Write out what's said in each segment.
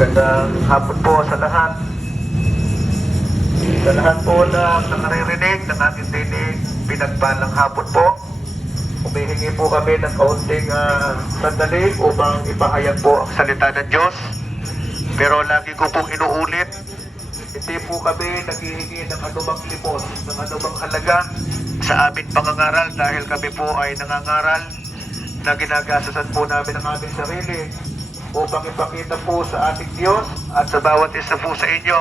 Magandang hapon po sa lahat. Sa lahat po na nakaririnig ng ating tinig, pinagpalang hapon po. Humihingi po kami ng kaunting sandali upang ipahayag po ang salita ng Diyos. Pero lagi ko pong inuulit, hindi po kami naghihingi ng anumang limos, ng anumang halaga sa aming pangangaral dahil kami po ay nangangaral na ginagastusan po namin ang aming sarili upang ipakita po sa ating Diyos at sa bawat isa po sa inyo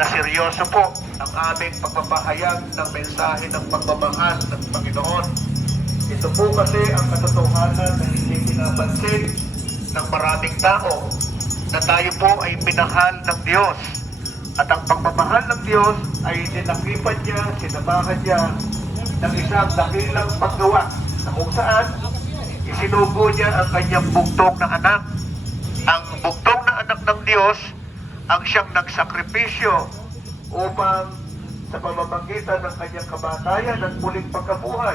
na seryoso po ang aming pagpapahayag ng mensahe ng pagmamahal ng Panginoon. Ito po kasi ang katotohanan na hindi pinapansin ng maraming tao na tayo po ay minahal ng Diyos. At ang pagmamahal ng Diyos ay sinakipan niya, sinabahan niya ng isang dakilang paggawa na kung saan isinugo niya ang kanyang bugtong na anak. Ang bugtong na anak ng Diyos ang siyang nagsakripisyo upang sa pamamagitan ng kanyang kamatayan at muling pagkabuhay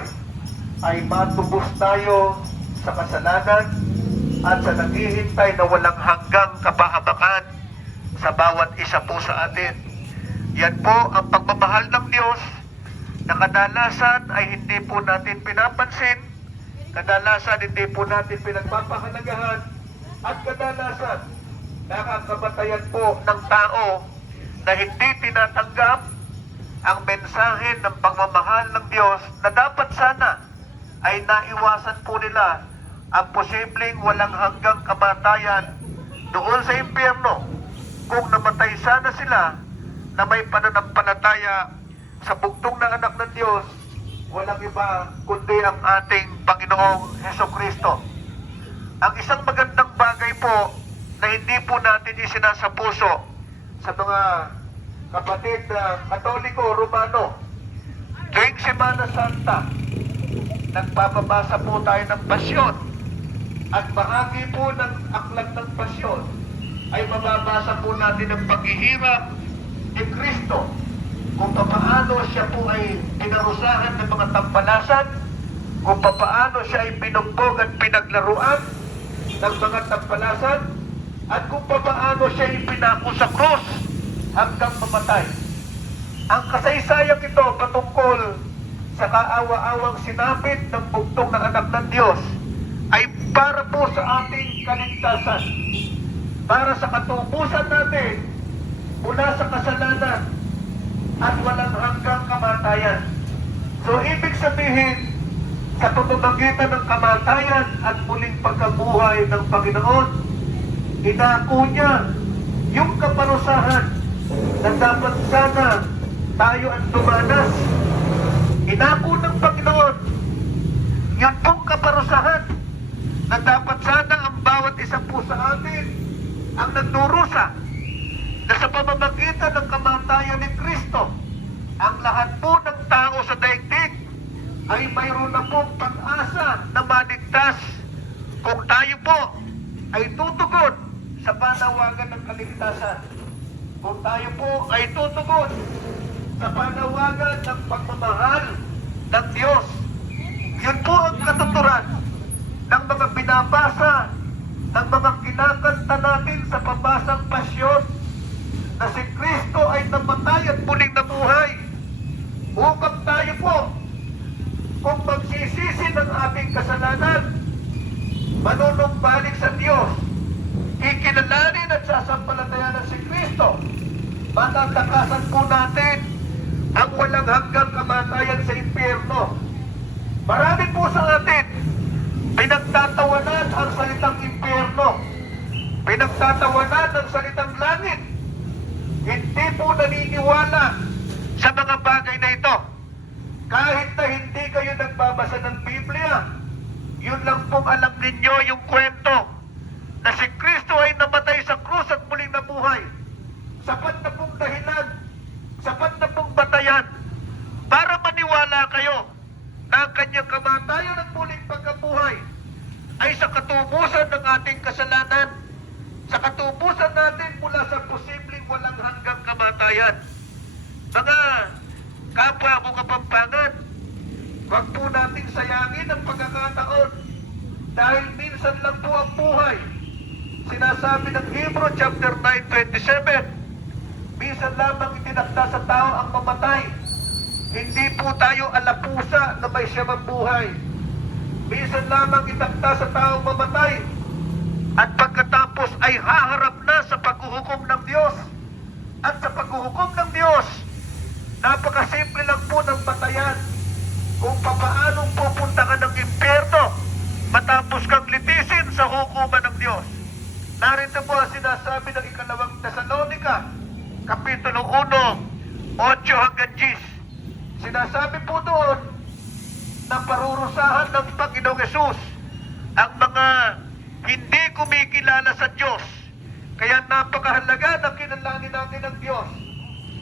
ay matubos tayo sa kasalanan at sa naghihintay na walang hanggang kapahamakan sa bawat isa po sa atin. Yan po ang pagmamahal ng Diyos na kadalasan ay hindi po natin pinapansin, kadalasan hindi po natin pinagpapahalagahan, at kadalasan nakakabatayan po ng tao na hindi tinatanggap ang mensahe ng pagmamahal ng Diyos na dapat sana ay naiwasan po nila ang posibleng walang hanggang kamatayan doon sa impyerno kung namatay sana sila na may pananampalataya sa bugtong na anak ng Diyos, walang iba kundi ang ating Panginoong Hesukristo. Ang isang magandang bagay po na hindi po natin isinasapuso sa mga kapatid na Katoliko, Romano, tuwing Semana Santa, nagpapabasa po tayo ng pasyon at bahagi po ng aklat ng pasyon ay mababasa po natin ang paghihirap ni Kristo kung paano siya po ay pinarusahan ng mga tampalasan, kung paano siya ay binugbog at pinaglaruan ng mga tampalasan, at kung paano siya ay pinako sa krus hanggang mamatay. Ang kasaysayang ito patungkol sa kaawa-awang sinapit ng bugtong ng anak ng Diyos ay para po sa ating kaligtasan, para sa katubusan natin mula sa kasalanan at walang hanggang kamatayan. So ibig sabihin, sa pamamagitan ng kamatayan at muling pagkabuhay ng Panginoon, inako niya yung kaparusahan na dapat sana tayo ang dumanas. Inako ng Panginoon yun pong kaparusahan na dapat sana ang bawat isa po sa atin ang nagdurusa, na sa pamamagitan ng kamatayan ni Kristo, ang lahat po ng tao sa daigdig ay mayroon na pong pag-asa na maligtas kung tayo po ay tutugon sa panawagan ng kaligtasan. Kung tayo po ay tutugon sa panawagan ng pagmamahal ng Diyos. Yun po ang katuturan ng mga binabasa, ng mga kinakanta natin sa pabasang pasyon, na si Kristo ay namatay at muling nabuhay upang tayo po, kung magsisisi ng ating kasalanan, manunumbalik sa Diyos, kikilalanin at sasampalatayanan si Kristo, matatakasan po natin ang walang hanggang kamatayan sa impyerno. Marami po sa atin pinagtatawanan ang salitang impyerno, pinagtatawanan ang salitang langit. Hindi po naniniwala sa mga bagay na ito. Kahit na hindi kayo nagbabasa ng Biblia, yun lang pong alam ninyo yung kwento na si Kristo ay namatay sa krus at muling nabuhay. Sapat na pong dahilan, sapat na pong batayan para maniwala kayo na ang kanyang kamatayan at muling pagkabuhay ay sa katubusan ng ating kasalanan, sa katubusan natin mula sa posibleng walang hanggang kamatayan. Mga kapwa ko kapampangan, huwag po nating sayangin ang pagkakataon dahil minsan lang po ang buhay. Sinasabi ng Hebrew chapter 9:27, minsan lamang itinakda sa tao ang mamatay. Hindi po tayo alapusa na may siyang buhay. Minsan lamang itakda sa tao mamatay. At pagkatapos ay haharap na sa paghuhukom ng Diyos. At sa paghuhukom ng Diyos, napakasimple lang po ng batayan kung papaanong pupunta ka ng impyerno matapos kang litisin sa hukuman ng Diyos. Narito po ang sinasabi ng ikalawang Tesalonica, Kapitulo 1, 8 hanggang 10. Sinasabi po doon na parurusahan ng Panginoong Hesus ang mga hindi kumikilala sa Diyos. Kaya napakahalaga na kinalanin natin ang Diyos.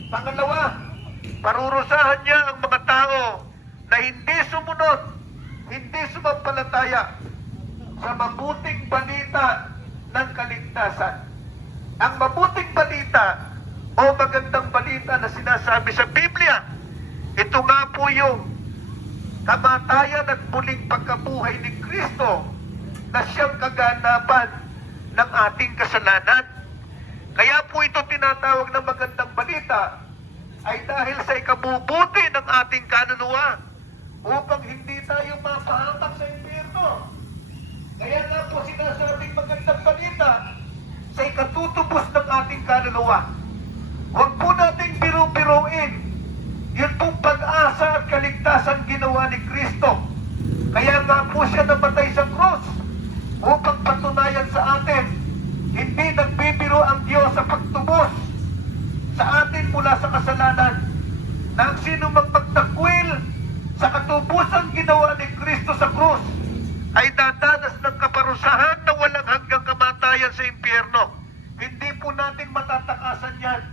Pangalawa, parurusahan niya ang mga tao na hindi sumunod, hindi sumampalataya sa mabuting balita ng kaligtasan. Ang mabuting balita o magandang balita na sinasabi sa Biblia, ito nga po yung kamatayan at muling pagkabuhay ni Kristo na siyang kaganapan ng ating kasalanan. Kaya po ito tinatawag na magandang balita ay dahil sa ikabubuti ng ating kaluluwa upang hindi tayo mapahamak sa impyerno. Kaya nga po sinasabing magandang balita sa ikatutubos ng ating kaluluwa. Huwag po nating biru-biruin yun pong pag-asa at kaligtasan ginawa ni Kristo. Kaya nga po siya namatay sa krus upang patunayan sa atin, hindi nagbibiro ang Diyos sa pagtubos sa atin mula sa kasalanan, na ang sino magpagtakwil sa katubusang ginawa ni Kristo sa krus ay dadanas ng kaparusahan na walang hanggang kamatayan sa impyerno. Hindi po natin matatakasan yan.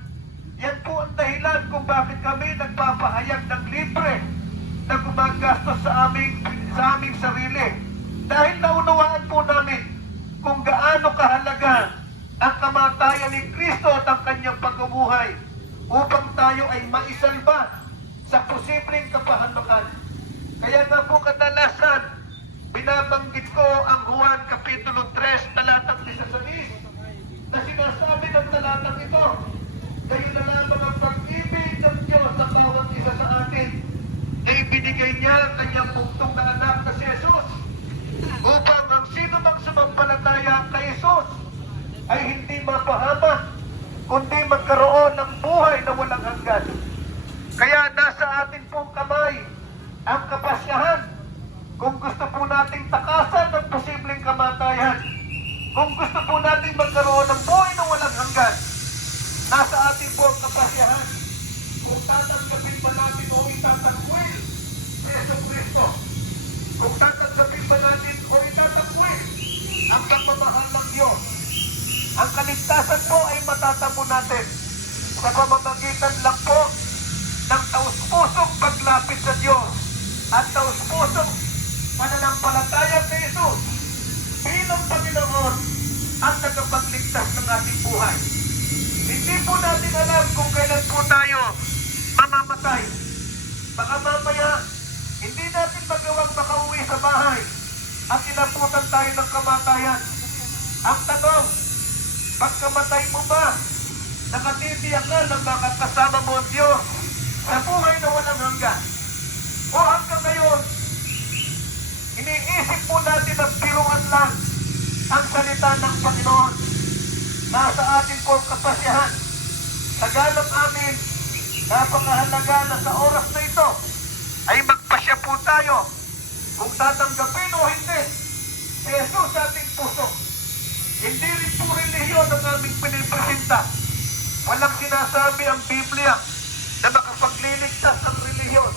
Yan po ang dahilan kung bakit kami nagpapahayag ng libre na gumagastos sa aming sarili. Dahil naunawaan po namin kung gaano kahalaga ang kamatayan ni Kristo at ang kanyang pagkabuhay upang tayo ay maisalba sa posibleng kapahamakan. Kaya nga po kadalasan, binabanggit ko ang Juan Kapitulo 3, talatang 16, na sinasabi ng talatang ito, kayo na lamang ang pag-ibig ng Diyos sa bawat isa sa atin, na ibinigay niya ang kanyang bugtong na anak na si Jesus, upang ang sino mang sumampalataya kay Jesus ay hindi mapahamak, kundi magkaroon ng buhay na walang hanggan. Kaya nasa atin pong kamay ang kapasyahan kung gusto po nating takasan ng posibleng kamatayan, kung gusto po nating magkaroon ng buhay na walang hanggan. Nasa atin po ang kapasyahan kung tatanggapin ba natin o itatakwil si Jesucristo. Kung tatanggapin ba natin o itatakwil ang pagmamahal ng Diyos. Ang kaligtasan po ay matatamo natin sa pamamagitan lang po ng taus-pusong paglapit sa Diyos at taus-pusong pananampalataya kay Jesus bilang Panginoon at tagapagligtas ng ating buhay. Hindi po natin alam kung kailan po tayo mamamatay. Baka mamaya, hindi natin magawang makauwi sa bahay at inabutan tayo ng kamatayan. Ang tanong, pagkamatay mo ba, nakatitiyak ka na makakasama mo ang Diyos sa buhay na walang hanggan? O hanggang ngayon, iniisip po natin na biruan lang ang salita ng Panginoon. Nasa atin po ang kapasyahan. Tagalog amin, napakahalaga na sa oras na ito ay magpasya po tayo kung tatanggapin o hindi si Jesus sa ating puso. Hindi rin po relihiyon ang aming pinipresenta. Walang sinasabi ang Biblia na makapagliligtas ang relihiyon.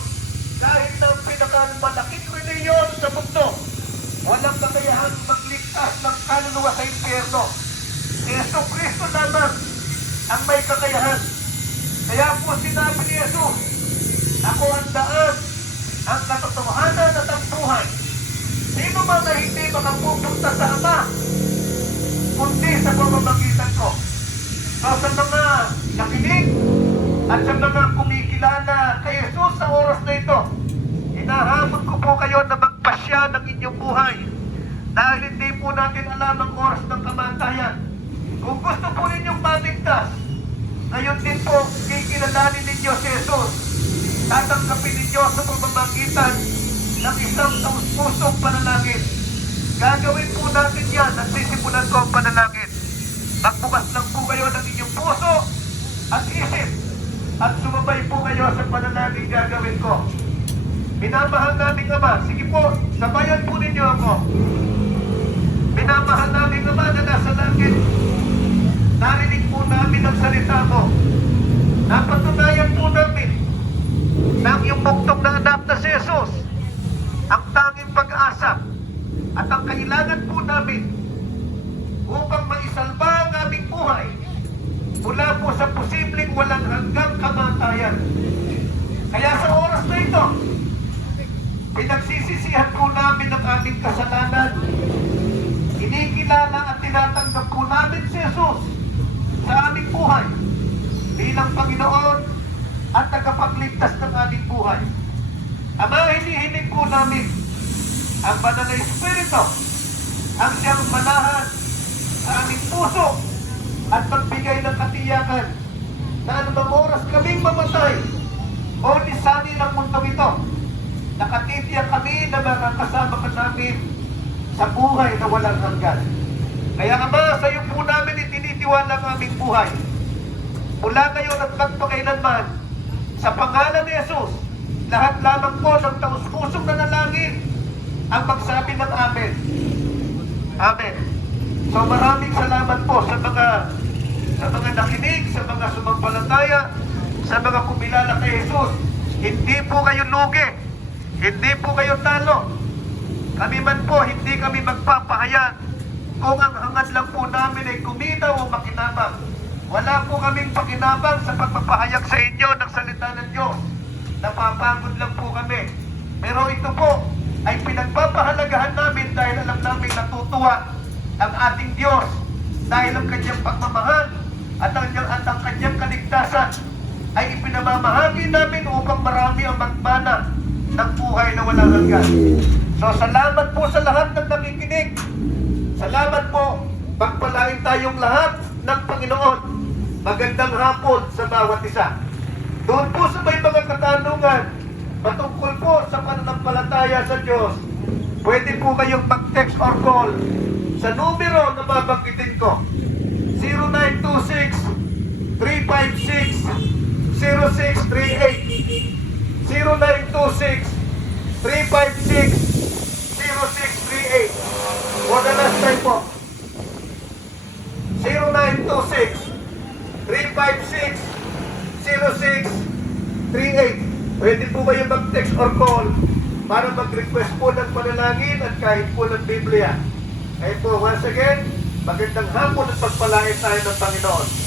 Kahit na ang pinakamalaking relihiyon sa mundo, walang kakayahan magligtas ng kaluluwa sa impyerno. Si Jesucristo lamang ang may kakayahan. Kaya po sinabi ni Jesus, ako ang daan, ang katotohanan at ang buhay. Sino man na hindi makapupunta sa Ama, kundi sa pamamagitan ko. So sa mga nakinig at sa mga kumikilala kay Jesus sa oras na ito, hinahamon ko po kayo na magpasya ng inyong buhay dahil hindi po natin alam ang oras ng kamatayan. tatanggapin ninyo sa pamamagitan ng isang taus-pusong panalangin. Gagawin po natin yan at sisimulan ko ang panalangin. Magbukas lang po kayo ng inyong puso at isip at sumabay po kayo sa panalangin gagawin ko. Minamahal naming Ama, sige po, sabayan po ninyo ako. Minamahal naming Ama na nasa langit, narinig po namin ang salita mo. Napatunayan po namin na ang iyong buktong na anak na si Jesus ang tanging pag-asa at ang kailangan po namin upang maisalba ang aming buhay mula po sa posibleng walang hanggang kamatayan. Kaya sa oras na ito, pinagsisisihan po namin ang aming kasalanan. Inikilala at tinatanggap po namin si Jesus sa aming buhay bilang Panginoon at tagapagligtas ng aming buhay. Ama, hinihiling po namin ang banal na Espiritu ang siyang manahan sa aming puso at magbigay ng katiyakan na anumang oras kaming mamatay o lisani ng mundong ito, nakatitiyak kami na makakasama ka namin sa buhay na walang hanggan. Kaya Ama, sa iyo po namin itinitiwala ang aming buhay. Mula ngayon at magpakailanman, sa pangalan ni Jesus, lahat lamang po ng taus-pusong nanalangin ang magsabi ng Amen. Amen. So maraming salamat po sa mga nakinig, sa mga sumampalataya, sa mga kumilala kay Jesus. Hindi po kayo lugi. Hindi po kayo talo. Kami man po, hindi kami magpapahayag kung ang hangad lang po namin ay kumita o makinabang. Wala po kaming pakinabang sa pagpapahayag sa inyo ng salita ng Diyos. Napapagod lang po kami. Pero ito po ay pinagpapahalagahan namin dahil alam namin natutuwa ang ating Diyos dahil ang kanyang pagmamahal at ang kanyang kaligtasan ay ipinamamahagi namin upang marami ang magmana ng buhay na walang hanggan. So salamat po sa lahat ng nakikinig. Salamat po. Pagpalain tayong lahat ng Panginoon. Magandang hapon sa bawat isa. Doon po sa may mga katanungan patungkol po sa pananampalataya sa Diyos, pwede po kayong mag-text or call sa numero na babanggitin ko. 0926-356-0638 0926-356-0638. For the last time po, 0926-356-0638. Pwede po kayo mag-text or call para mag-request po ng panalangin at kahit po ng Biblia. Kaya po, once again, magandang hapon at pagpalain tayo ng Panginoon.